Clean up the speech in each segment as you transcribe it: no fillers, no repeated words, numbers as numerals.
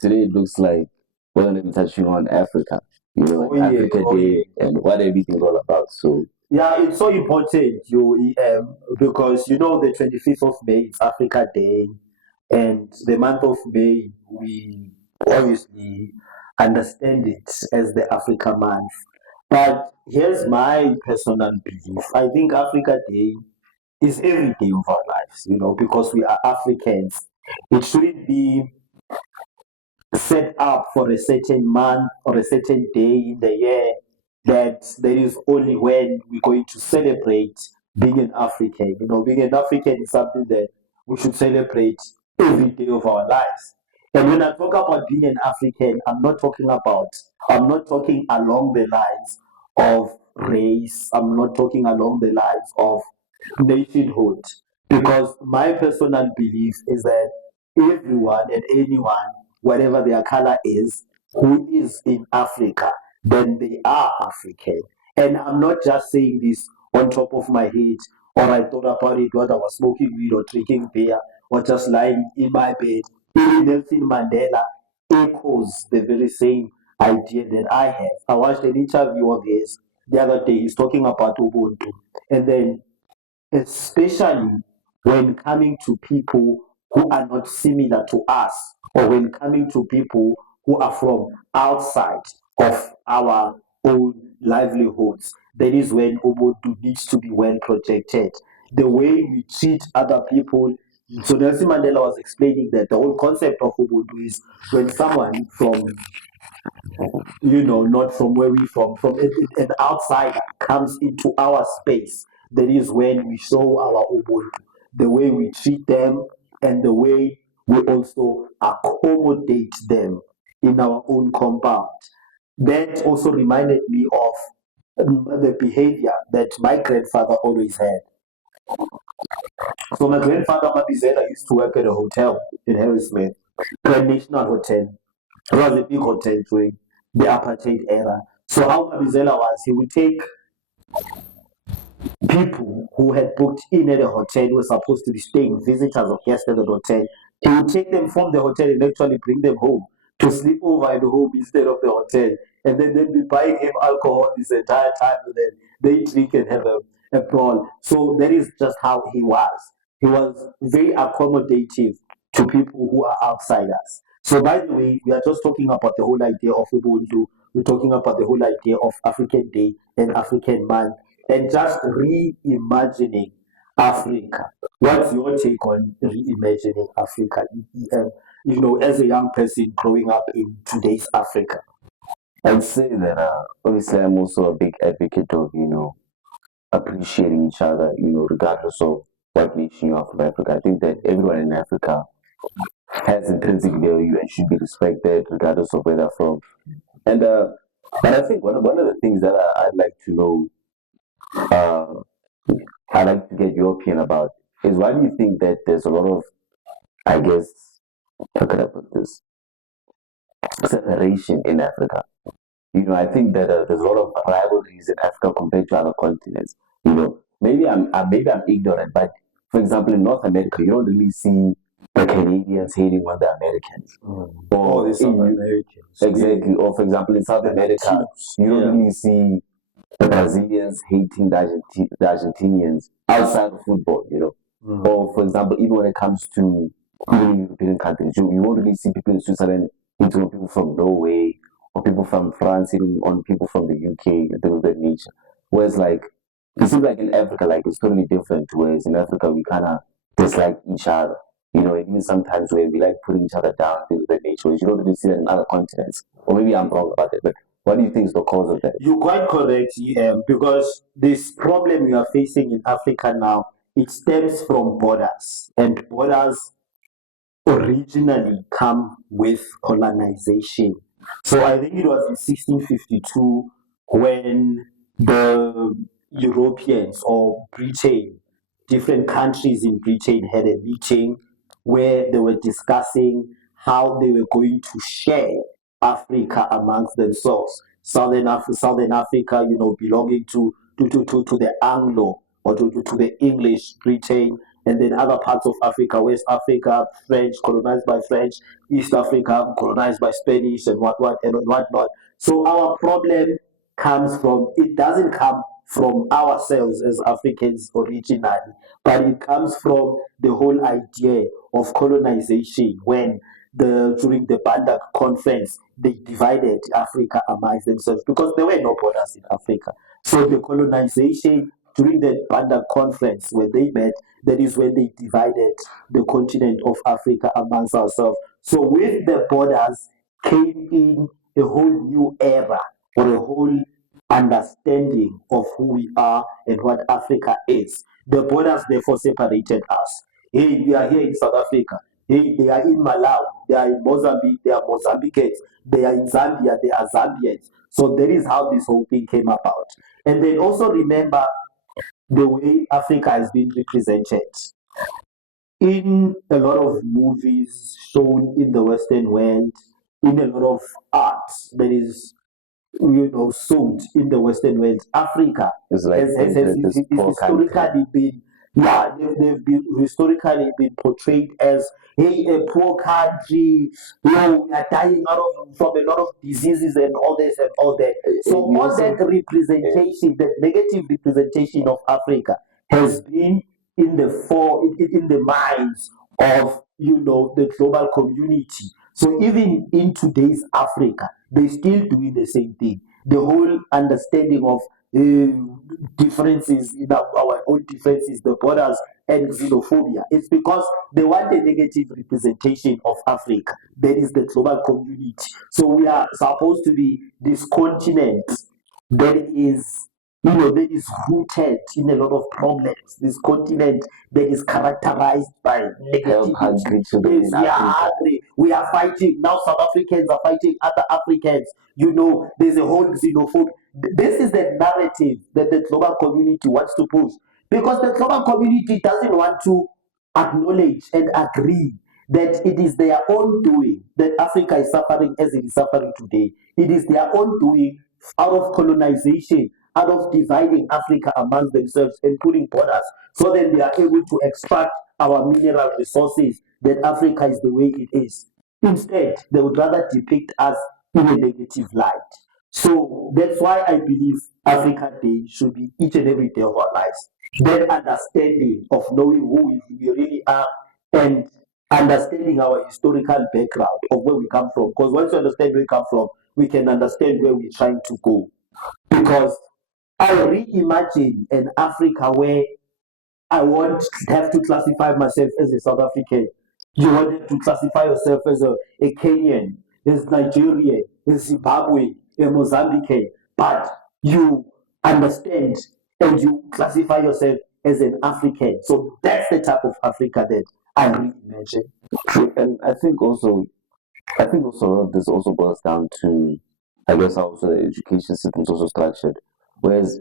today it looks like we're going to be touching on Africa, Oh and yeah, Africa oh yeah. Day and what everything's all about. So, Yeah, it's so important, because the 25th of May is Africa Day, and the month of May we obviously understand it as the Africa month. But here's my personal belief. I think Africa Day is every day of our lives, because we are Africans. It shouldn't be set up for a certain month or a certain day in the year that there is only when we're going to celebrate being an African. Being an African is something that we should celebrate every day of our lives. And when I talk about being an African, I'm not talking along the lines of race, I'm not talking along the lines of nationhood. Because my personal belief is that everyone and anyone, whatever their color is, who is in Africa, then they are African. And I'm not just saying this on top of my head, or I thought about it while I was smoking weed or drinking beer or just lying in my bed. Even Nelson Mandela echoes the very same idea that I have. I watched an interview of his the other day. He's talking about Ubuntu. And then especially when coming to people who are not similar to us, or when coming to people who are from outside of our own livelihoods. That is when Ubuntu needs to be well protected. The way we treat other people. So Nelson Mandela was explaining that the whole concept of Ubuntu is when someone from not from where we from an outsider comes into our space. That is when we show our Ubuntu, the way we treat them and the way we also accommodate them in our own compound. That also reminded me of the behavior that my grandfather always had. So my grandfather, Mabizela, used to work at a hotel in Harrismith, Grand National Hotel. It was a big hotel during the apartheid era. So how Mabizela was, he would take people who had booked in at a hotel, who were supposed to be staying, visitors or guests at the hotel. He would take them from the hotel and actually bring them home to sleep over at home instead of the hotel. And then they'd be buying him alcohol this entire time, and then they drink and have a brawl. So that is just how he was. He was very accommodative to people who are outsiders. So, by the way, we are just talking about the whole idea of Ubuntu. We're talking about the whole idea of African Day and African Month, and just reimagining Africa. What's your take on reimagining Africa? As a young person growing up in today's Africa. I'd say that obviously I'm also a big advocate of, appreciating each other, regardless of what nation you're from Africa. I think that everyone in Africa has intrinsic value and should be respected regardless of where they're from. And but I think one of the things that I'd like to know, uh, I'd like to get your opinion about is why do you think that there's a lot of, I guess, how could I put this, separation in Africa? I think that there's a lot of rivalries in Africa compared to other continents. Maybe I'm ignorant, but for example, in North America, you don't really see the Canadians hating on the Americans, All or these South Americans. exactly, or for example, in South America, you don't really see the Brazilians hating the Argentinians outside of football. Or for example, even when it comes to even European countries, you won't really see people in Switzerland hating on people from Norway or people from France hating on people from the UK and things of that nature. Whereas like it seems like in Africa, like it's totally different. Whereas in Africa, we kind of dislike each other. And even sometimes where we like putting each other down, things of that nature. Which you don't really see that in other continents. Or maybe I'm wrong about it, but what do you think is the cause of that? You're quite correct, because this problem we are facing in Africa now, it stems from borders, and borders originally come with colonization. So I think it was in 1652 when the Europeans or Britain, different countries in Britain had a meeting where they were discussing how they were going to share Africa amongst themselves. Southern Africa, belonging to the Anglo or to the English Britain, and then other parts of Africa, West Africa, French, colonized by French, East Africa, colonized by Spanish, and what and whatnot. So our problem comes from, it doesn't come from ourselves as Africans originally, but it comes from the whole idea of colonization when during the Bandak conference they divided Africa amongst themselves because there were no borders in Africa. So the colonization during the Bandak conference when they met, that is when they divided the continent of Africa amongst ourselves. So with the borders came in a whole new era or a whole understanding of who we are and what Africa is. The borders therefore separated us. Hey, we are here in South Africa. Hey, they are in Malawi. They are in Mozambique. They are Mozambicans. They are in Zambia. They are Zambians. So that is how this whole thing came about. And then also remember the way Africa has been represented in a lot of movies shown in the Western world, in a lot of art that is sold in the Western world. Africa like has historically been, they've been historically been portrayed as, hey, a poor country, we are dying from a lot of diseases and all this and all that. So all that representation, that negative representation of Africa has been in the minds of the global community. So even in today's Africa, they still doing the same thing. The whole understanding of differences in our own differences, the borders and xenophobia. It's because they want a negative representation of Africa. That is the global community. So we are supposed to be this continent that is that is rooted in a lot of problems. This continent that is characterized by negativity. Yes, we are hungry. We are fighting. Now South Africans are fighting other Africans. There's a whole xenophobia. This is the narrative that the global community wants to push. Because the global community doesn't want to acknowledge and agree that it is their own doing that Africa is suffering as it is suffering today. It is their own doing out of colonization, out of dividing Africa amongst themselves and putting borders so that they are able to extract our mineral resources, that Africa is the way it is. Instead, they would rather depict us in a negative light. So that's why I believe Africa Day should be each and every day of our lives. That understanding of knowing who we really are and understanding our historical background of where we come from. Because once we understand where we come from, we can understand where we're trying to go. Because I reimagine an Africa where I won't have to classify myself as a South African. You want to classify yourself as a Kenyan, as Nigerian, as Zimbabwe, a Mozambican, but you understand and you classify yourself as an African. So that's the type of Africa that I reimagine. And I think also a lot of this also boils down to, I guess, how also the education system is also structured. Whereas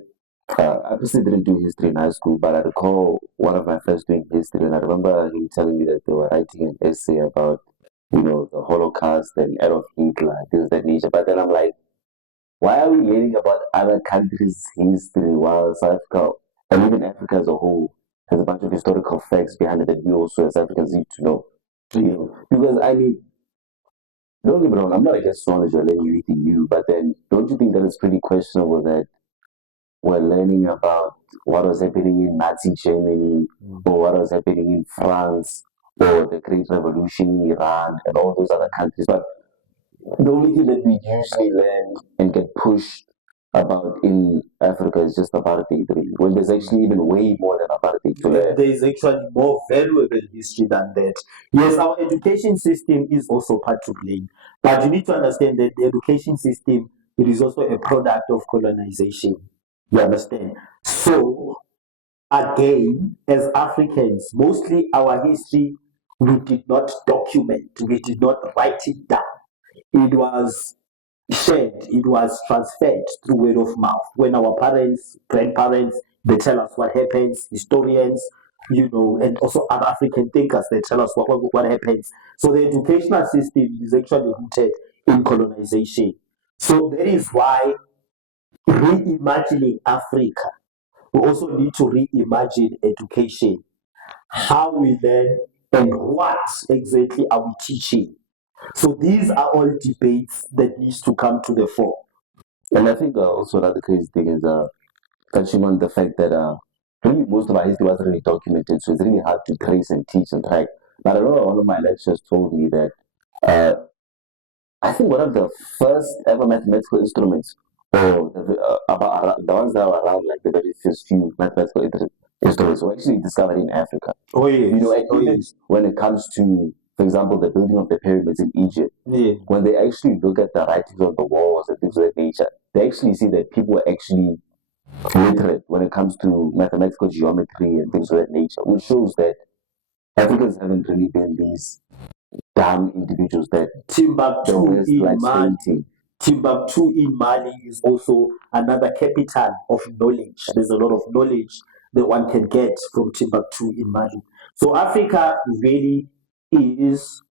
I personally didn't do history in high school, but I recall one of my friends doing history, and I remember him telling me that they were writing an essay about, the Holocaust and Adolf Hitler, things of that nature. But then I'm like, why are we learning about other countries' history while South Africa, and even Africa as a whole, has a bunch of historical facts behind it that we also as Africans need to know? Because I mean, don't get me wrong, I'm not against knowledge or learning anything new, but then don't you think that it's pretty questionable that we're learning about what was happening in Nazi Germany or what was happening in France or the Great Revolution in Iran and all those other countries? But the only thing that we usually learn and get pushed about in Africa is just apartheid, really. When there's actually even way more than apartheid to learn. There is actually more valuable history than that. Yes, our education system is also part to blame, but you need to understand that the education system, it is also a product of colonization. You understand? So again, as Africans, mostly our history we did not document, we did not write it down. It was shared, it was transferred through word of mouth. When our parents, grandparents, they tell us what happens, historians, and also other African thinkers, they tell us what happens. So the educational system is actually rooted in colonization. So that is why reimagining Africa, we also need to reimagine education. how we learn, and what exactly are we teaching. So these are all debates that needs to come to the fore. And I think also another crazy thing is touching on the fact that really most of our history wasn't really documented, so it's really hard to trace and teach and track. But I remember one of my lecturers told me that uh, I think one of the first ever mathematical instruments, or the ones that were around, like the very first few mathematical instruments, were actually discovered in Africa. Oh yes. You know, and even when it comes to, for example, the building of the pyramids in Egypt, when they actually look at the writings on the walls and things of that nature, they actually see that people were actually literate when it comes to mathematical geometry and things of that nature, which shows that Africans haven't really been these dumb individuals that Timbuktu in likes Mali. painting. Timbuktu in Mali is also another capital of knowledge. There's a lot of knowledge that one can get from Timbuktu in Mali. So Africa really is,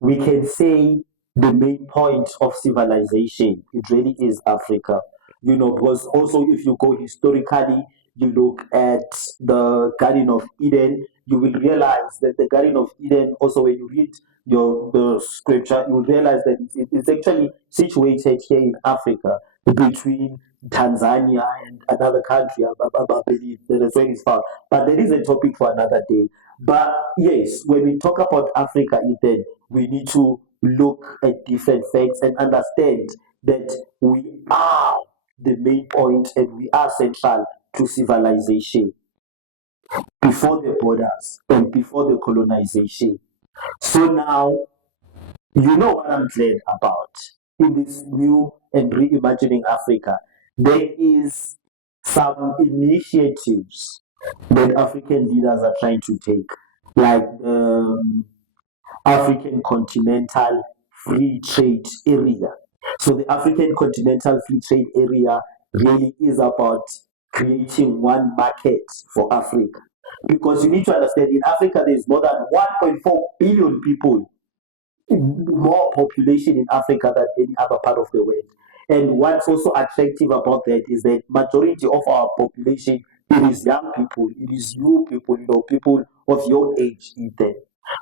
we can say, the main point of civilization. It really is Africa. You know, because also if you go historically, you look at the Garden of Eden, you will realize that the Garden of Eden, also when you read the scripture, you will realize that it's actually situated here in Africa between Tanzania and another country. I believe that is where it's found. But there is a topic for another day. But yes, when we talk about Africa, Ethan, we need to look at different facts and understand that we are the main point and we are central to civilization before the borders and before the colonization. So now, you know what I'm glad about in this new and reimagining Africa. There is some initiatives that African leaders are trying to take, like African Continental Free Trade Area. So the African Continental Free Trade Area really is about creating one market for Africa. Because you need to understand, in Africa, there's more than 1.4 billion people, more population in Africa than any other part of the world. And what's also attractive about that is that majority of our population, it is young people, it is you people, people of your age, Ethan.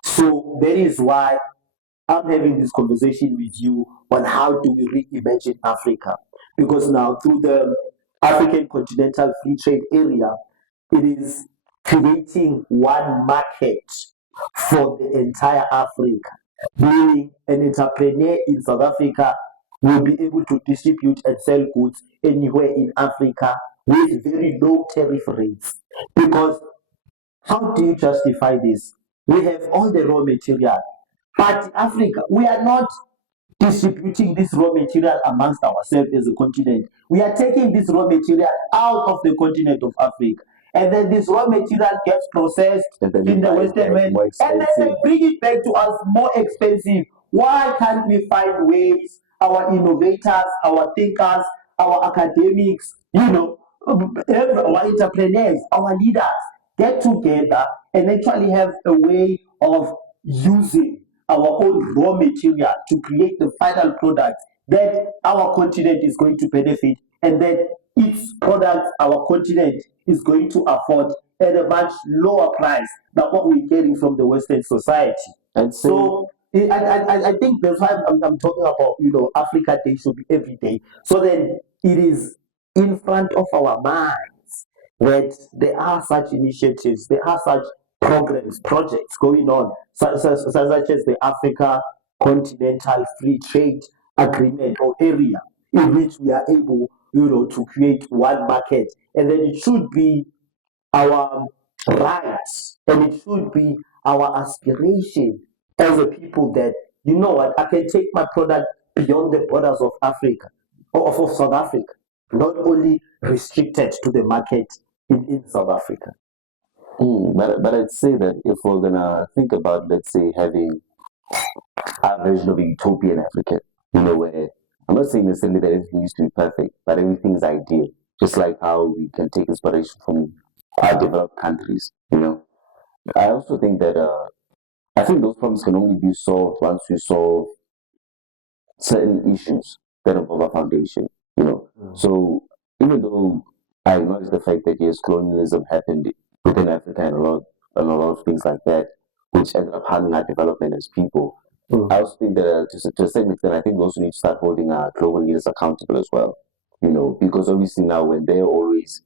So that is why I'm having this conversation with you on how do we reimagine Africa. Because now through the African Continental Free Trade Area, it is creating one market for the entire Africa. Meaning an entrepreneur in South Africa will be able to distribute and sell goods anywhere in Africa with very low tariff rates. Because how do you justify this? We have all the raw material, but Africa, we are not distributing this raw material amongst ourselves as a continent. We are taking this raw material out of the continent of Africa. And then this raw material gets processed in the Western world. And then they bring it back to us more expensive. Why can't we find ways, our innovators, our thinkers, our academics, our entrepreneurs, our leaders, get together and actually have a way of using our own raw material to create the final product that our continent is going to benefit and that its products our continent is going to afford at a much lower price than what we're getting from the Western society. And so I think that's why I'm talking about, Africa Day should be every day. So then it is in front of our minds that there are such initiatives, there are such programs, projects going on, such as the Africa Continental Free Trade Agreement or area in which we are able, to create one market. And then it should be our rights and it should be our aspiration as a people that, you know what, I can take my product beyond the borders of Africa or of South Africa, not only restricted to the market in South Africa. But I'd say that if we're gonna think about, let's say, having a version of a utopian Africa, where I'm not saying necessarily that everything needs to be perfect, but everything is ideal. Just like how we can take inspiration from our developed countries, I also think that I think those problems can only be solved once we solve certain issues that involve our foundation. So even though I acknowledge the fact that yes, colonialism happened within Africa and a lot and a lot of things like that, which ended up harming our development as people. I also think that to a certain extent, I think we also need to start holding our global leaders accountable as well. Because obviously now when they're always,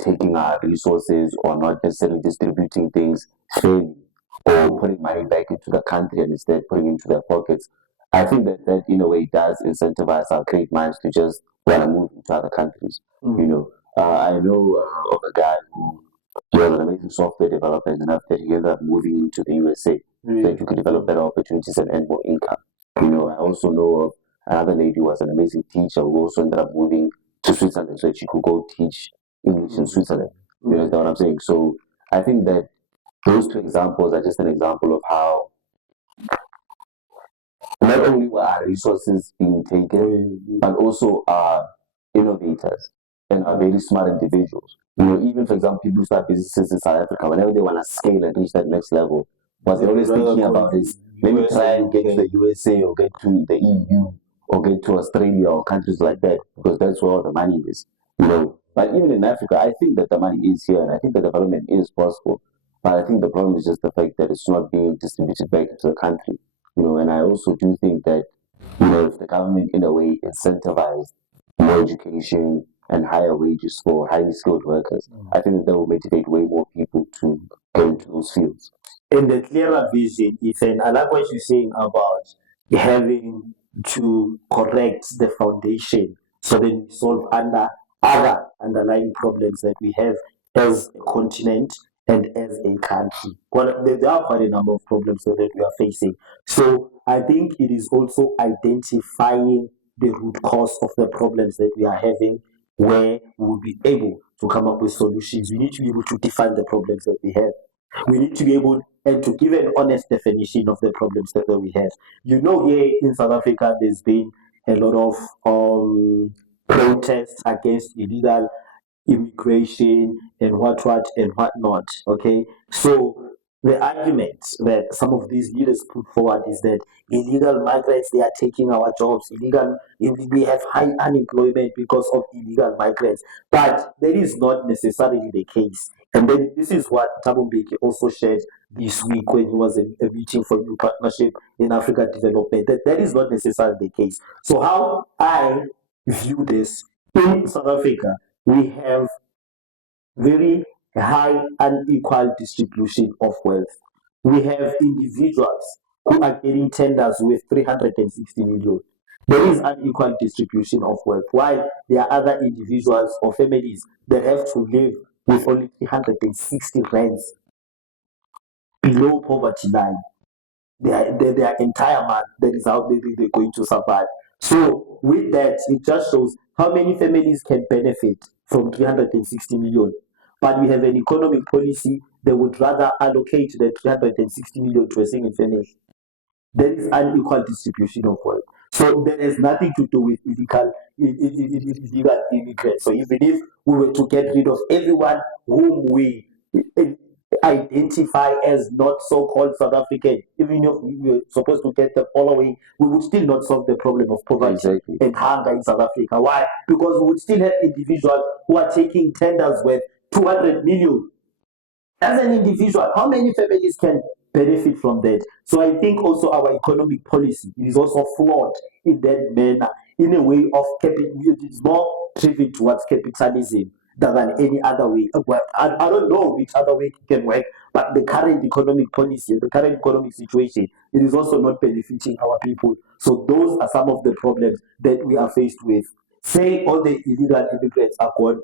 taking our resources or not necessarily distributing things fairly or putting money back into the country and instead putting it into their pockets, I think that in a way does incentivize our great minds to just want to move into other countries. I know of a guy who he was an amazing software developer, and after he ended up moving into the USA so that you could develop better opportunities and earn more income. I also know of another lady who was an amazing teacher who also ended up moving to Switzerland so that she could go teach English in Switzerland. You understand what I'm saying? So I think that those two examples are just an example of how not only were our resources being taken, but also our innovators and are very smart individuals. Even for example, people who start businesses in South Africa, whenever they want to scale and reach that next level, what they're always thinking about is let me try and get to the USA or get to the EU or get to Australia or countries like that because that's where all the money is. But even in Africa, I think that the money is here and I think the development is possible. But I think the problem is just the fact that it's not being distributed back into the country. And I also do think that, if the government in a way incentivized more education and higher wages for highly skilled workers, I think that will motivate way more people to go into those fields. In the clearer vision, Ethan, I like what you're saying about having to correct the foundation so that we solve other underlying problems that we have as a continent and as a country. Well, there are quite a number of problems that we are facing. So I think it is also identifying the root cause of the problems that we are having where we will be able to come up with solutions. We need to be able to define the problems that we have. We need to be able and to give an honest definition of the problems that we have. Here in South Africa, there's been a lot of protests against illegal immigration and what and whatnot. Okay, so the argument that some of these leaders put forward is that illegal migrants they are taking our jobs. We have high unemployment because of illegal migrants, but that is not necessarily the case. And then this is what Thabo Mbeki also shared this week when he was in a meeting for new partnership in Africa development. That is not necessarily the case. So how I view this in South Africa, we have very high unequal distribution of wealth. We have individuals who are getting tenders with 360 million. There is unequal distribution of wealth. While there are other individuals or families that have to live with only 360 rands below poverty line. Their entire month, that is how they're going to survive. So with that, it just shows how many families can benefit from 360 million. But we have an economic policy that would rather allocate the 360 million to a single family. There is unequal distribution of wealth. So that has nothing to do with illegal immigrants. So even if we were to get rid of everyone whom we identify as not so-called South African, even if we were supposed to get them all away, we would still not solve the problem of poverty and hunger in South Africa. Why? Because we would still have individuals who are taking tenders worth 200 million. As an individual, how many families can benefit from that? So I think also our economic policy is also flawed in that manner, in a way of it is more driven towards capitalism than any other way. Well, I don't know which other way can work, but the current economic policy, the current economic situation, it is also not benefiting our people. So those are some of the problems that we are faced with. Say all the illegal immigrants are gone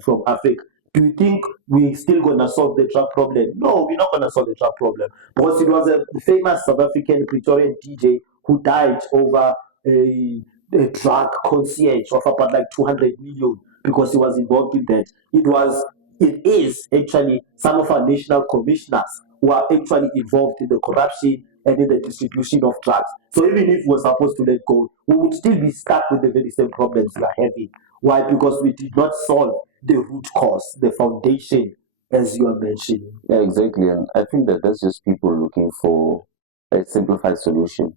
from Africa. Do you think we're still gonna solve the drug problem? No, we're not gonna solve the drug problem because it was a famous South African Pretorian DJ who died over a drug concierge of about like 200 million because he was involved in that. It is actually some of our national commissioners who are actually involved in the corruption and in the distribution of drugs. So even if we're supposed to let go, we would still be stuck with the very same problems we are having. Why? Because we did not solve the root cause, the foundation, as you are mentioning. Yeah, exactly. And I think that that's just people looking for a simplified solution.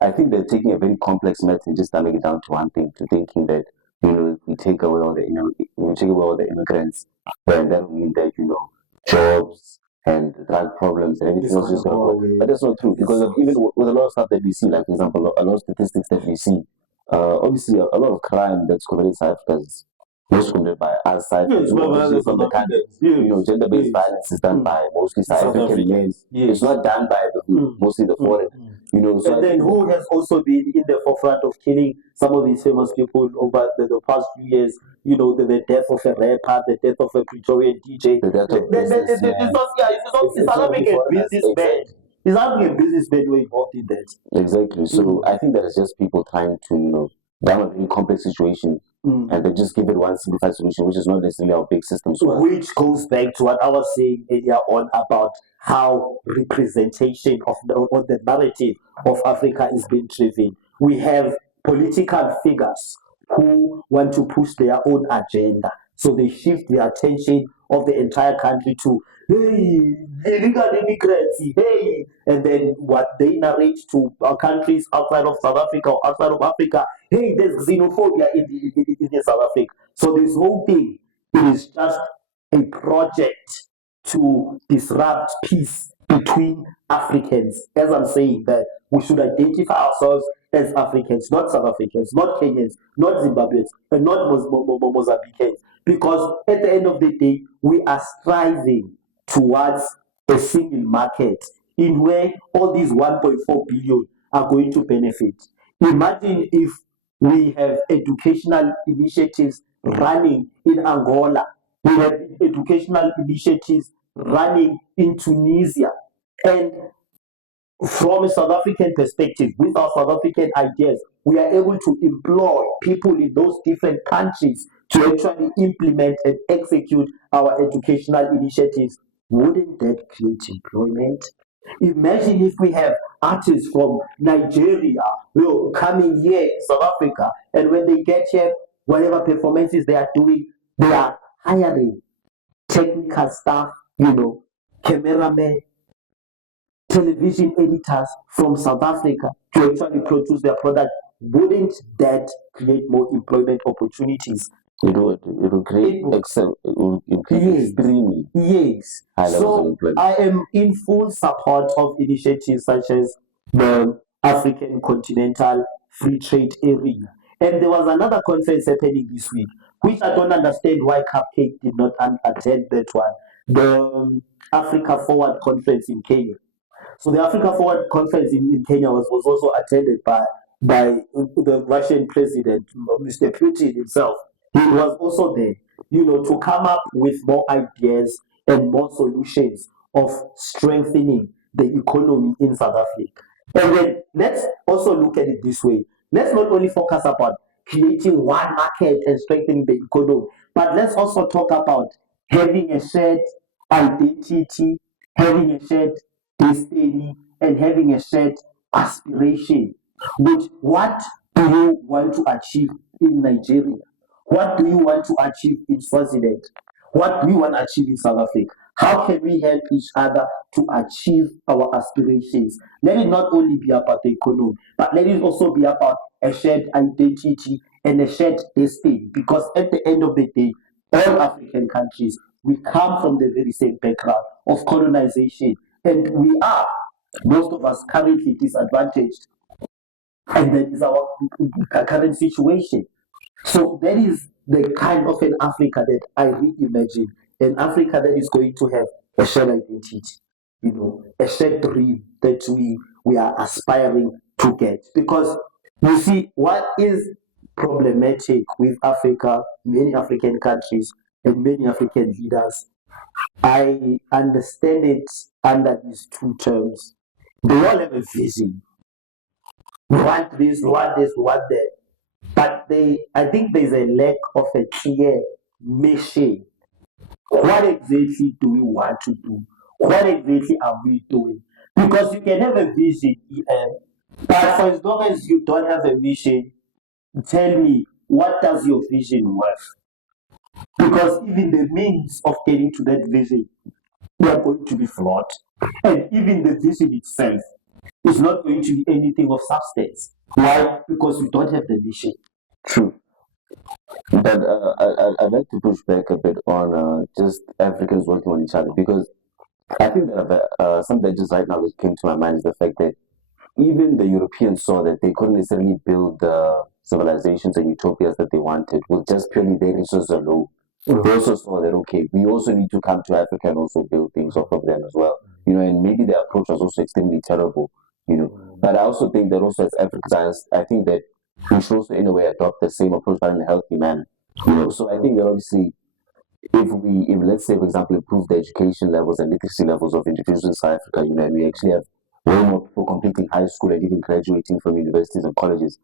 I think they're taking a very complex matter and just dumbing it down to one thing, to thinking that, if we take away all the immigrants, then that will mean that, jobs and drug problems and everything else just gonna go away. But that's not true, because of, even with a lot of stuff that we see, like for example, a lot of statistics that we see, obviously a lot of crime that's committed in South Africa is most committed by outside from the country. Gender-based violence is done by mostly South African men. It's not done by mostly the foreign. So and then who has also been in the forefront of killing some of these famous people over the past few years? The death of a rapper, the death of a Pretorian DJ. The death of it's South African businessmen. It's South African businessmen who are involved in that. Exactly. So I think that it's just people trying to, down a complex situation, and they just give it one simplified solution, which is not necessarily our big system. Which goes back to what I was saying earlier on about how representation of the narrative of Africa is being driven. We have political figures who want to push their own agenda, so they shift the attention of the entire country to, hey, illegal immigrants, hey, and then what they narrate to countries outside of South Africa or outside of Africa, hey, there's xenophobia in South Africa. So this whole thing, it is just a project to disrupt peace between Africans. As I'm saying, that we should identify ourselves as Africans, not South Africans, not Kenyans, not Zimbabweans, and not Mozambicans. Because at the end of the day, we are striving towards a single market in where all these 1.4 billion are going to benefit. Imagine if we have educational initiatives running in Angola, we have educational initiatives running in Tunisia, and from a South African perspective, with our South African ideas, we are able to employ people in those different countries to actually implement and execute our educational initiatives. Wouldn't that create employment? Imagine if we have artists from Nigeria coming here in South Africa, and when they get here, whatever performances they are doing, they are hiring technical staff, cameramen, television editors from South Africa to actually produce their product. Wouldn't that create more employment opportunities? It will create extremely high levels of employment. I am in full support of initiatives such as the African Continental Free Trade Area. And there was another conference happening this week, which I don't understand why Cupcake did not attend that one. The Africa Forward Conference in Kenya. So the Africa Forward Conference in Kenya was also attended by the Russian president, Mr. Putin himself. He was also there, to come up with more ideas and more solutions of strengthening the economy in South Africa. And then let's also look at it this way. Let's not only focus about creating one market and strengthening the economy, but let's also talk about having a shared identity, having a shared destiny, and having a shared aspiration. But what do you want to achieve in Nigeria? What do you want to achieve in Swaziland? What do you want to achieve in South Africa? How can we help each other to achieve our aspirations? Let it not only be about the economy, but let it also be about a shared identity and a shared destiny. Because at the end of the day, all African countries, we come from the very same background of colonization, and we are, most of us, currently disadvantaged. And that is our current situation. So that is the kind of an Africa that I reimagine, an Africa that is going to have a shared identity, a shared dream that we are aspiring to get. Because you see, what is problematic with Africa, many African countries, and many African leaders, I understand it under these two terms. They all have a vision. We want this, we want this, we want that. But I think there's a lack of a clear mission. What exactly do we want to do? What exactly are we doing? Because you can have a vision, but for as long as you don't have a vision, tell me, what does your vision worth? Because even the means of getting to that vision, they are going to be flawed. And even the vision itself is not going to be anything of substance. Why? Because we don't have the vision. True. But I'd like to push back a bit on just Africans working on each other because I think that something that just right now that came to my mind is the fact that even the Europeans saw that they couldn't necessarily build the civilizations and utopias that they wanted with just purely their resources alone. They also saw that okay, we also need to come to Africa and also build things off of them as well. And maybe their approach was also extremely terrible. But I also think that also as Africans, I think that we should also in a way adopt the same approach but in a healthy manner. So I think that obviously if let's say for example improve the education levels and literacy levels of individuals in South Africa, and we actually have way more people completing high school and even graduating from universities and colleges.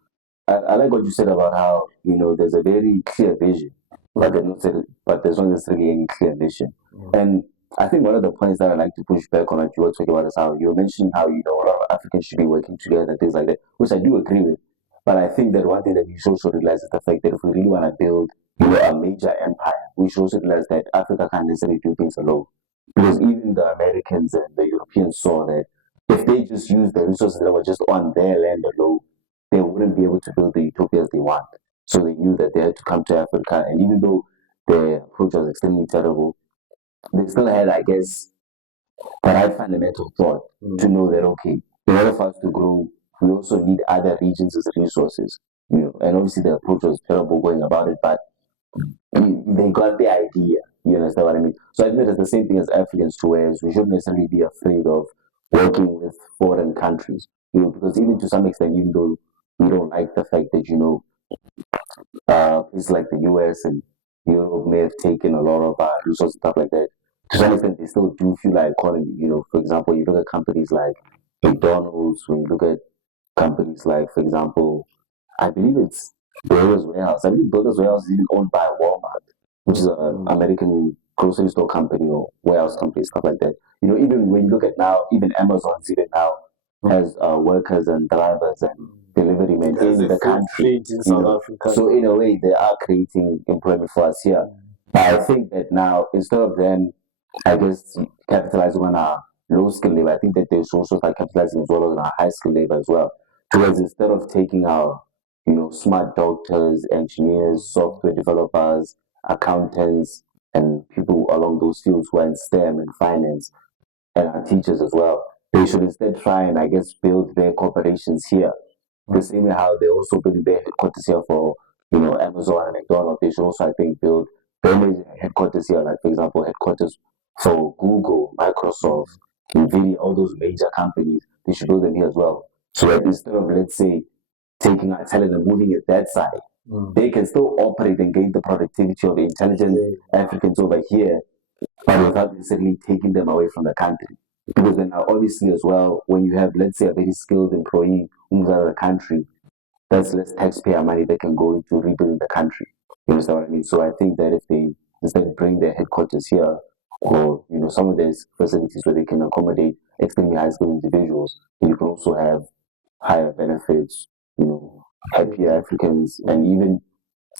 I like what you said about how there's a very clear vision, but there's not necessarily any clear vision. And I think one of the points that I like to push back on, like you were talking about, is how you were mentioning how a lot of Africans should be working together, things like that, which I do agree with. But I think that one thing that we should also realize is the fact that if we really want to build a major empire, we should also realize that Africa can't necessarily do things alone. Because even the Americans and the Europeans saw that if they just used the resources that were just on their land alone, they wouldn't be able to build the utopias they want. So they knew that they had to come to Africa. And even though their approach was extremely terrible, they still had, I guess, the right fundamental thought to know that, okay, in order for us to grow, we also need other regions as resources. And obviously the approach was terrible going about it, but they got the idea. You understand what I mean? So I think it's the same thing as Africans too, whereas we shouldn't necessarily be afraid of working with foreign countries. Because even to some extent, even though we don't like the fact that, places like the US and Europe may have taken a lot of resources and stuff like that, to some extent, they still do fuel our economy. For example, you look at companies like McDonald's, when you look at companies like, for example, I believe it's Brothers Warehouse. I believe Brothers Warehouse is even owned by Walmart, which is an American grocery store company or warehouse company, stuff like that. Even when you look at now, even Amazon's even now has workers and drivers and delivery men in the country. In South Africa. So in a way, they are creating employment for us here. But I think that now, instead of them, I guess, capitalizing on our low skill labor, I think that they should also start capitalizing as well on our high skill labor as well. Because instead of taking our smart doctors, engineers, software developers, accountants, and people along those fields who are in STEM and finance, and our teachers as well. They should instead try and, I guess, build their corporations here. The same way how they also build their headquarters here for, Amazon and McDonald's. They should also, I think, build their major headquarters here, like, for example, headquarters for Google, Microsoft, Nvidia, all those major companies. They should build them here as well. So that instead of, let's say, taking our talent and moving it that side, they can still operate and gain the productivity of the intelligent Africans over here, but without necessarily taking them away from the country. Because then obviously as well, when you have, let's say, a very skilled employee who's out of the country, that's less taxpayer money that can go into rebuilding the country. You understand what I mean? So I think that if they instead bring their headquarters here, or some of these facilities where they can accommodate extremely high skilled individuals, then you can also have higher benefits, happier Africans, and even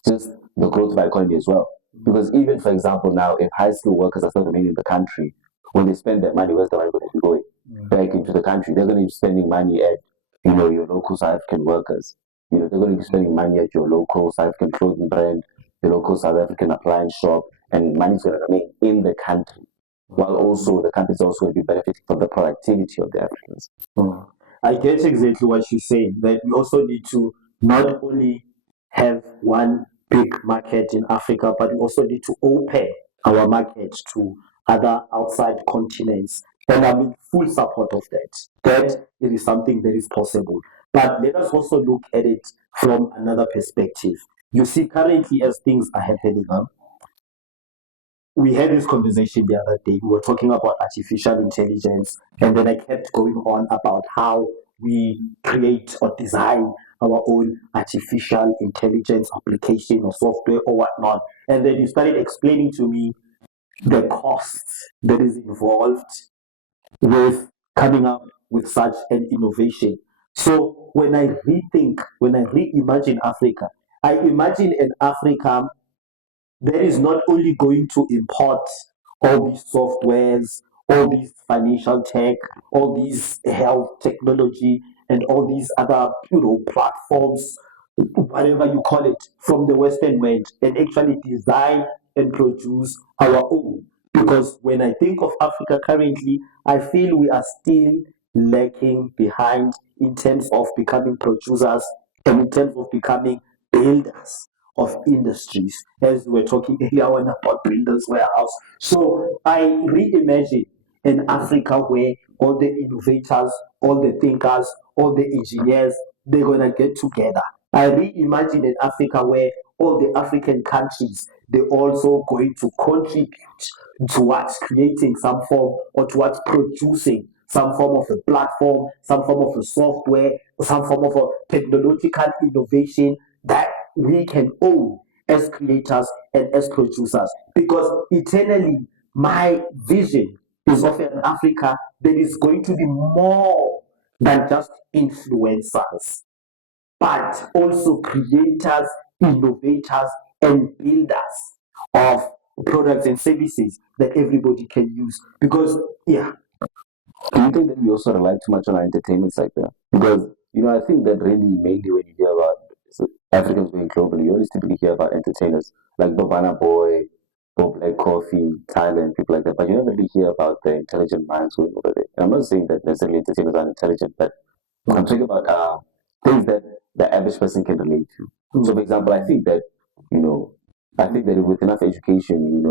just the growth of our economy as well. Because even, for example, now, if high skilled workers are still remaining in the country, when they spend their money, where's the money going to be going? Back into the country. They're going to be spending money at, your local South African workers. They're going to be spending money at your local South African clothing brand, your local South African appliance shop, and money's going to remain in the country. While also the country's also going to be benefiting from the productivity of the Africans. I get exactly what you're saying, that we also need to not only have one big market in Africa, but we also need to open our market to other outside continents. And I'm in full support of that. That it is something that is possible. But let us also look at it from another perspective. You see, currently as things are happening, we had this conversation the other day. We were talking about artificial intelligence, and then I kept going on about how we create or design our own artificial intelligence application or software or whatnot. And then you started explaining to me the costs that is involved with coming up with such an innovation. So when I reimagine Africa, I imagine an Africa that is not only going to import all these softwares, all these financial tech, all these health technology, and all these other platforms whatever you call it, from the Western world and actually design and produce our own. Because when I think of Africa currently, I feel we are still lacking behind in terms of becoming producers and in terms of becoming builders of industries, as we were talking earlier on about builders warehouse. So I reimagine an Africa where all the innovators, all the thinkers, all the engineers, they're gonna get together. I reimagine an Africa where all the African countries, they're also going to contribute towards creating some form or towards producing some form of a platform, some form of a software, some form of a technological innovation that we can own as creators and as producers. Because eternally, my vision is of an Africa that is going to be more than just influencers, but also creators, innovators, and builders of products and services that everybody can use. Because, yeah, Do you think that we also rely too much on our entertainment sector? Because, I think that really mainly when you hear about Africans going globally, you always typically hear about entertainers like Bobana Boy, Bob Black Coffee, Thailand, people like that. But you never really hear about the intelligent minds going over there. And I'm not saying that necessarily entertainers are intelligent, but I'm talking about things that the average person can relate to. So, for example, you know, I think that with enough education,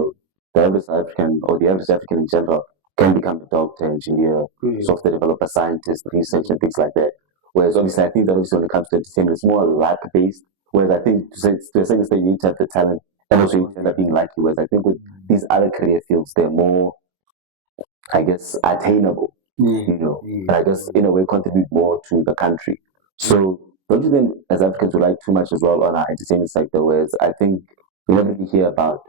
the average African or the average African in general can become a doctor, engineer, software developer, scientist, research, and things like that. Whereas obviously, I think that obviously when it comes to entertainment, it's more luck based. Whereas I think to a certain extent, you need to have the talent and also you need to end up being lucky. Whereas I think with these other career fields, they're more, I guess, attainable, and I guess in a way contribute more to the country. So don't you think as Africans we like too much as well on our entertainment sector? Whereas I think we never really hear about,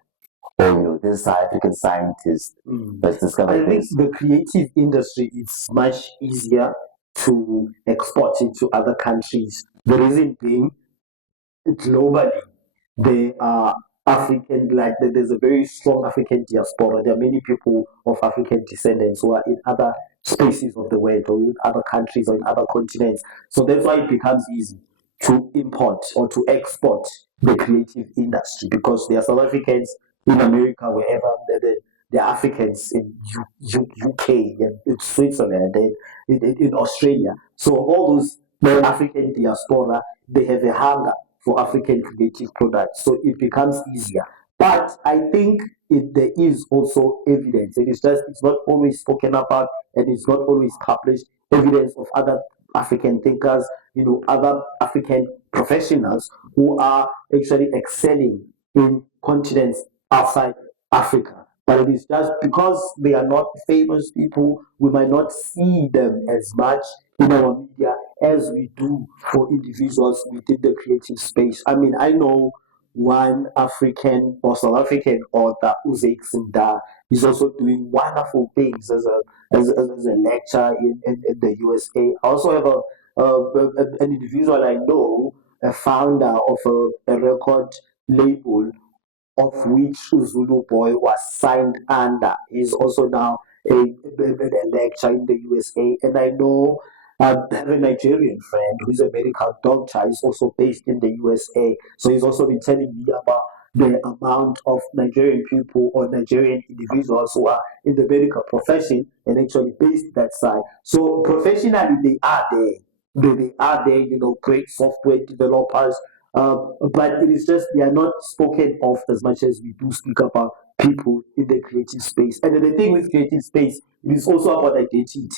this South African scientist that's discovered I think this. the creative industry is much easier to export into other countries. The reason being, globally, there are African, like there's a very strong African diaspora. There are many people of African descendants who are in other spaces of the world or in other countries or in other continents. So that's why it becomes easy to import or to export the creative industry, because there are South Africans in America, wherever the Africans in UK and in Switzerland and in Australia. So all those the African diaspora, they have a hunger for African creative products, so it becomes easier. But I think there is also evidence. It's not always spoken about and it's not always published. Evidence of other African thinkers, other African professionals who are actually excelling in continents outside Africa. But it is just because they are not famous people, we might not see them as much in our media as we do for individuals within the creative space. I mean, I know one African or South African author, Uze Xinda, is also doing wonderful things as a lecturer in the USA. I also have an individual I know, a founder of a record label of which Zulu Boy was signed under. He's also now a lecturer in the USA. And I know I have a Nigerian friend who's a medical doctor. He's also based in the USA. So he's also been telling me about the amount of Nigerian people or Nigerian individuals who are in the medical profession and actually based that side. So professionally, they are there. They are there, great software developers, but it is just they are not spoken of as much as we do speak about people in the creative space. And then the thing with creative space, it is also about identity.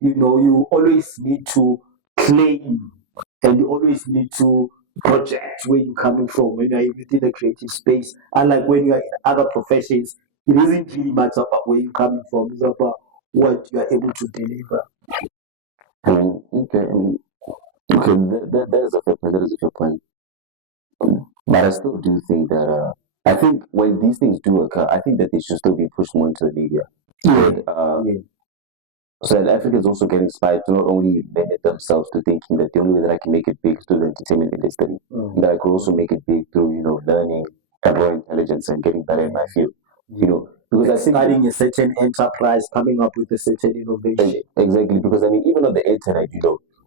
You always need to claim and you always need to project where you're coming from when you're within the creative space. Unlike when you're in other professions, it isn't really much about where you're coming from, it's about what you are able to deliver. Okay, okay, that is a fair point. That is a fair point. But I still do think that I think when these things do occur, I think that they should still be pushed more into the media. Yeah. Yeah. So that Africans also get inspired to not only limit themselves to thinking that the only way that I can make it big is through the entertainment industry, that I could also make it big through, learning, applying intelligence and getting better in my field. Because I think starting a certain enterprise, coming up with a certain innovation. Exactly, because I mean, even on the internet,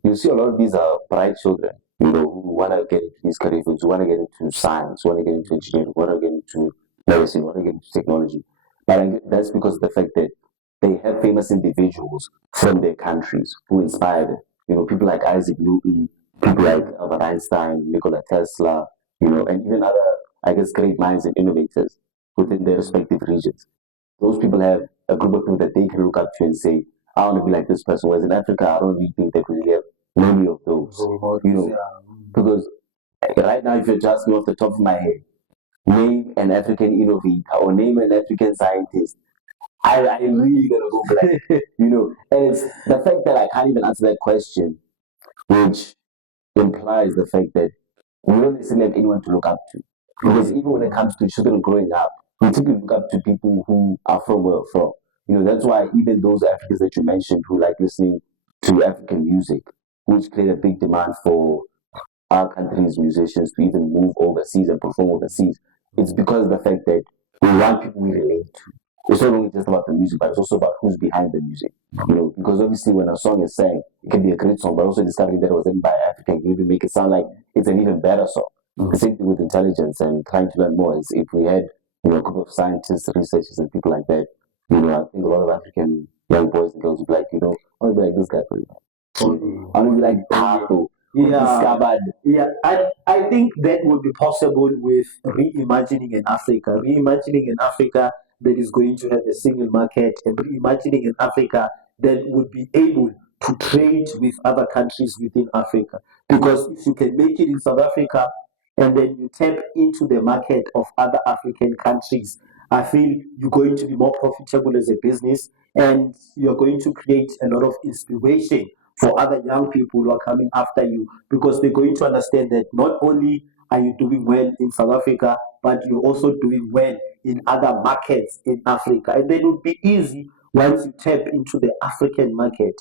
you see a lot of these bright children who want to get into these career fields, who want to get into science, who want to get into engineering, who want to get into medicine, who want to get into technology. But that's because of the fact that they have famous individuals from their countries who inspire them. People like Isaac Newton, people like Albert Einstein, Nikola Tesla, and even other, I guess, great minds and innovators within their respective regions. Those people have a group of people that they can look up to and say, I want to be like this person. Whereas in Africa, I don't really think that we really have many of those. Because right now, if you just me off the top of my head, name an African innovator or name an African scientist, I really gonna go blank. And it's the fact that I can't even answer that question, which implies the fact that we don't necessarily have anyone to look up to. Because even when it comes to children growing up, we typically look up to people who are from where we're from. That's why even those Africans that you mentioned who like listening to African music, which create a big demand for our country's musicians to even move overseas and perform overseas, it's because of the fact that we want people we relate to. It's not only just about the music, but it's also about who's behind the music. Because obviously when a song is sang, it can be a great song, but also discovering that it was written by African can even make it sound like it's an even better song. The same thing with intelligence and trying to learn more. Is if we had a group of scientists, researchers, and people like that, I think a lot of African young boys and girls would be like, I want to be like this guy for you. I want to be like Tato. I think that would be possible with reimagining in Africa. Reimagining in Africa that is going to have a single market, and reimagining in Africa that would be able to trade with other countries within Africa. Because if you can make it in South Africa and then you tap into the market of other African countries, I feel you're going to be more profitable as a business, and you're going to create a lot of inspiration for other young people who are coming after you, because they're going to understand that not only are you doing well in South Africa, but you're also doing well in other markets in Africa. And then it would be easy once you tap into the African market,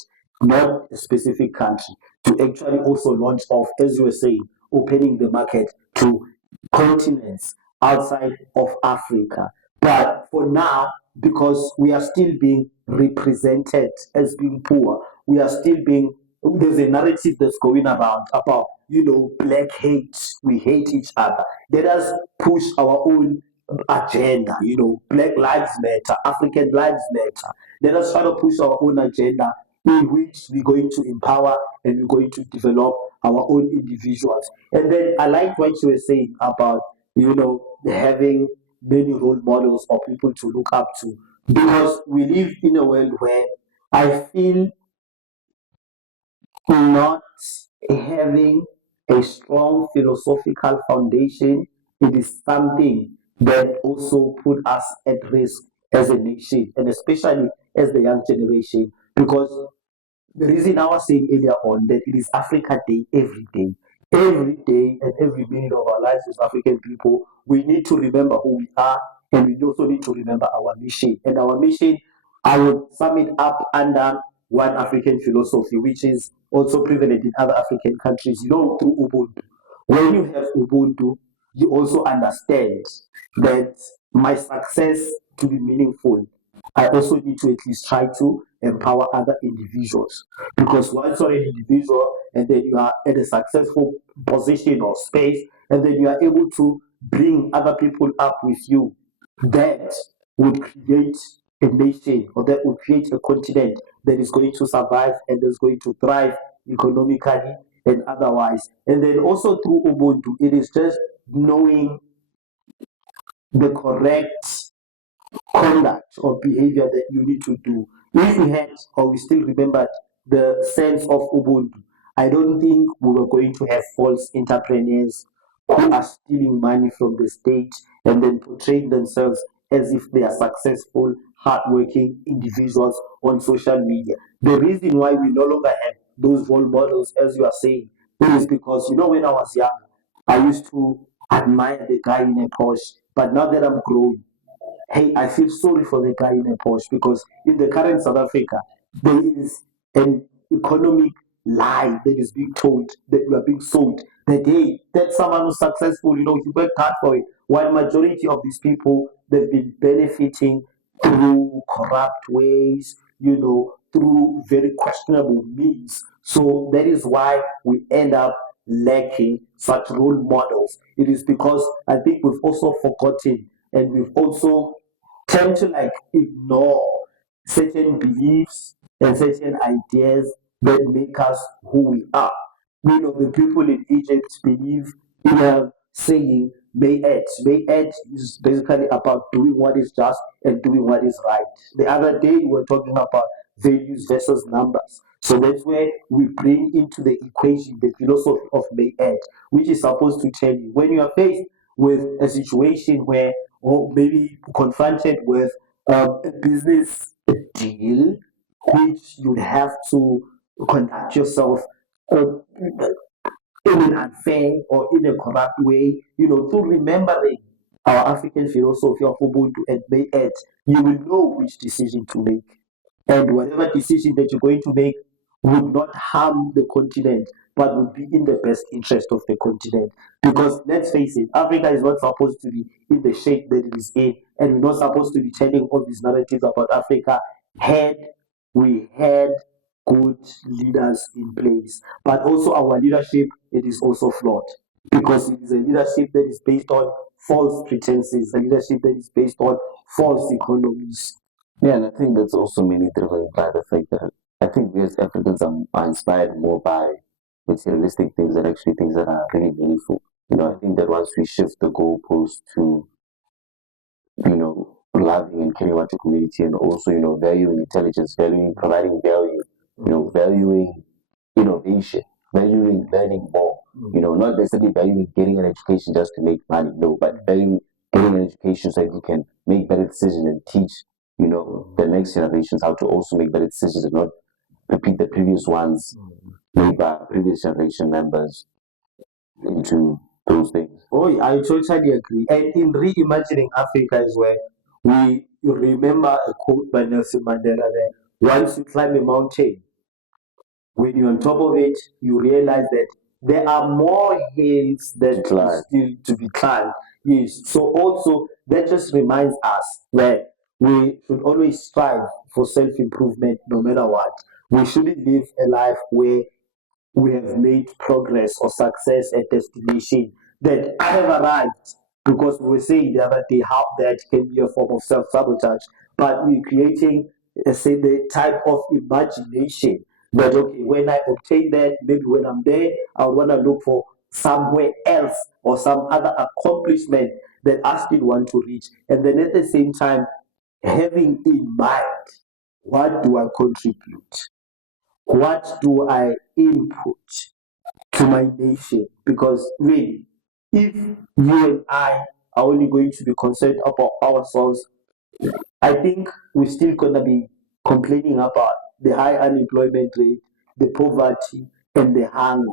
not a specific country, to actually also launch off, as you were saying, opening the market to continents outside of Africa. But for now, because we are still being represented as being poor, we are still being, there's a narrative that's going around about, black hate, we hate each other. Let us push our own agenda, Black Lives Matter, African Lives Matter. Let us try to push our own agenda in which we're going to empower and we're going to develop our own individuals. And then I like what you were saying about, having many role models or people to look up to. Because we live in a world where I feel not having a strong philosophical foundation, it is something that also put us at risk as a nation, and especially as the young generation. Because the reason I was saying earlier on that it is Africa Day every day. Every day and every minute of our lives as African people, we need to remember who we are, and we also need to remember our mission. And our mission, I would sum it up under one African philosophy, which is also prevalent in other African countries, through Ubuntu. When you have Ubuntu, you also understand that my success to be meaningful, I also need to at least try to empower other individuals. Because once you're an individual and then you are at a successful position or space, and then you are able to bring other people up with you, that would create a nation, or that would create a continent that is going to survive and is going to thrive economically and otherwise. And then also through Ubuntu, it is just knowing the correct conduct or behavior that you need to do. If we had, or we still remembered the sense of Ubuntu, I don't think we were going to have false entrepreneurs who are stealing money from the state and then portraying themselves as if they are successful, hardworking individuals on social media. The reason why we no longer have those role models, as you are saying, it is because, when I was young, I used to admire the guy in a Porsche, but now that I'm grown, hey, I feel sorry for the guy in a Porsche, because in the current South Africa, there is an economic lie that is being told, that you are being sold, that hey, that someone who's successful, he worked hard for it. While majority of these people, they've been benefiting through corrupt ways, through very questionable means. So that is why we end up lacking such role models. It is because I think we've also forgotten and we've also tend to like ignore certain beliefs and certain ideas that make us who we are. You know, the people in Egypt believe in a saying, may et. May et is basically about doing what is just and doing what is right. The other day we were talking about values versus numbers. So that's where we bring into the equation the philosophy of may et, which is supposed to tell you when you are faced with a situation where, or maybe confronted with a business deal, which you have to conduct yourself uh, in an unfair or in a corrupt way, you know, through remembering our African philosophy of Ubuntu and May Earth, you will know which decision to make. And whatever decision that you're going to make would not harm the continent, but would be in the best interest of the continent. Because let's face it, Africa is not supposed to be in the shape that it is in, and we're not supposed to be telling all these narratives about Africa had we had good leaders in place. But also our leadership, it is also flawed because it is a leadership that is based on false pretenses, a leadership that is based on false economies. Yeah, and I think that's also mainly driven by the fact that I think we as Africans are inspired more by materialistic things than actually things that are really meaningful. You know, I think that once we shift the goalpost to, you know, loving and caring about your community and also, you know, valuing intelligence, valuing providing value, you know, valuing innovation, valuing learning more, you know, not necessarily valuing getting an education just to make money, no, but valuing getting an education so that you can make better decisions and teach, you know, the next generations how to also make better decisions and not repeat the previous ones made by previous generation members into those things. Oh, I totally agree. And in reimagining Africa as well, you remember a quote by Nelson Mandela there. Once you climb a mountain, when you're on top of it, you realize that there are more hills that Climb. still to be climbed. Yes. So also that just reminds us that we should always strive for self-improvement no matter what. We shouldn't live a life where we have made progress or success at destination that I have arrived because we were saying the other day how that can be a form of self-sabotage, but we're creating say the type of imagination that okay, when I obtain that, maybe when I'm there, I want to look for somewhere else or some other accomplishment that I still want to reach. And then at the same time, having in mind what do I contribute? What do I input to my nation? Because really, if you and I are only going to be concerned about ourselves, I think we're still gonna be complaining about the high unemployment rate, the poverty, and the hunger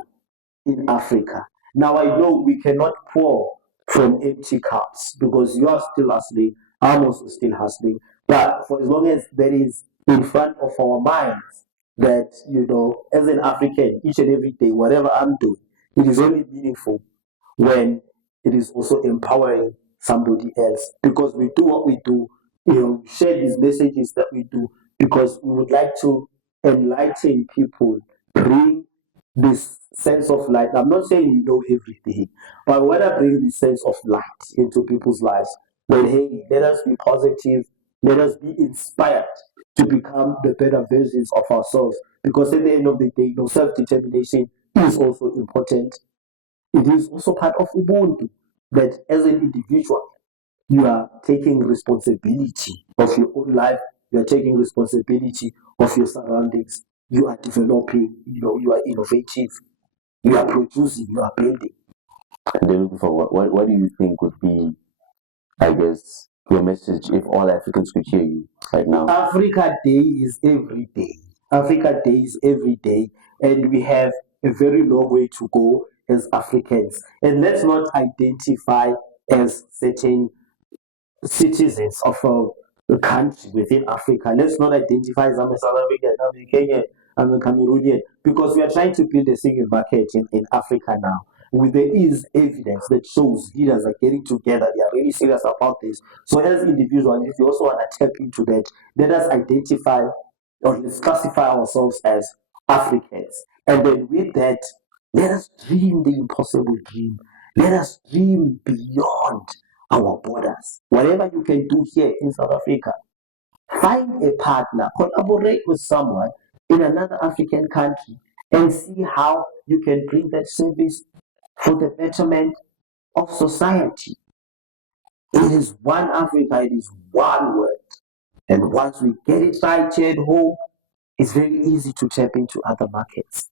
in Africa. Now I know we cannot pour from empty cups because you are still hustling, I'm also still hustling. But for as long as that is in front of our minds, that you know, as an African, each and every day, whatever I'm doing, it is only meaningful when it is also empowering somebody else. Because we do what we do, you know, share these messages that we do because we would like to enlighten people, bring this sense of light. I'm not saying we know everything, but I want to bring this sense of light into people's lives. That hey, let us be positive, let us be inspired to become the better versions of ourselves. Because at the end of the day, you know, self-determination is also important. It is also part of Ubuntu that as an individual, you are taking responsibility of your own life, you are taking responsibility of your surroundings, you are developing, you know, you are innovative, you are producing, you are building. They're looking for what do you think would be, I guess, your message if all Africans could hear you right now? Africa Day is every day. Africa Day is every day, and we have a very long way to go as Africans. And let's not identify as certain citizens of a country within Africa. Let's not identify as I'm a South African, I'm a Kenyan, I'm a Cameroonian, because we are trying to build a single market in Africa now. There is evidence that shows leaders are getting together, they are really serious about this. So, as individuals, if you also want to tap into that, let us identify or let's classify ourselves as Africans. And then with that, Let us dream the impossible dream. Let us dream beyond our borders. Whatever you can do here in South Africa, find a partner, collaborate with someone in another African country, and see how you can bring that service for the betterment of society. It is one Africa, it is one world. And once we get it right here at home, it's very easy to tap into other markets.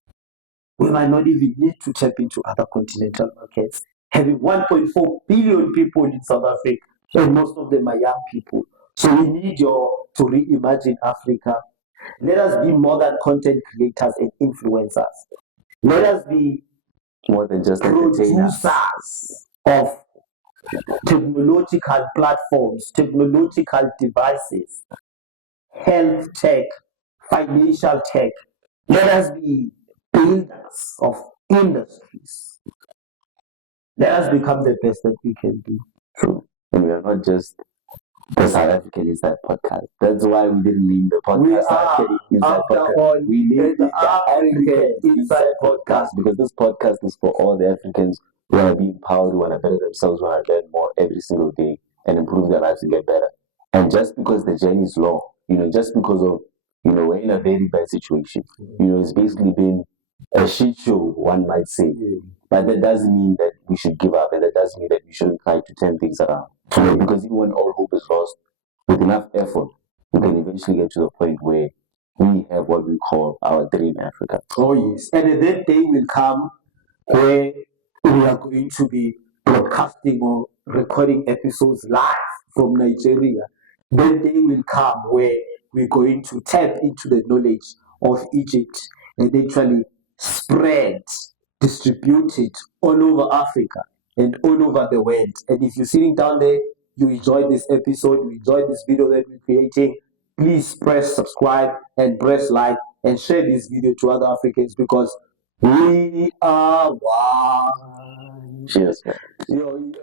We might not even need to tap into other continental markets. Having 1.4 billion people in South Africa, and most of them are young people. So we need to reimagine Africa. Let us be more than content creators and influencers. Let us be more than just producers of technological platforms, technological devices, health tech, financial tech. Let us be builders of industries. Let us become the best that we can be. True. And we are not just the South African Inside Podcast. That's why we didn't name the podcast We South African Inside Podcast. We named it the African Inside Podcast because this podcast is for all the Africans who want to be empowered, who want to better themselves, who want to learn more every single day and improve their lives and get better. And just because the journey is long, just because of, we're in a very bad situation. It's basically been a shit show, one might say. But that doesn't mean that we should give up, and that doesn't mean that we shouldn't try to turn things around. Because even when all hope is lost, with enough effort, we can eventually get to the point where we have what we call our dream Africa. Oh yes, and that day will come where we are going to be broadcasting or recording episodes live from Nigeria. That day will come where we're going to tap into the knowledge of Egypt and actually spread, distribute it all over Africa and all over the world. And if you're sitting down there, you enjoyed this episode, you enjoyed this video that we're creating, please press subscribe and press like and share this video to other Africans because we are one. Cheers. Yo, yeah.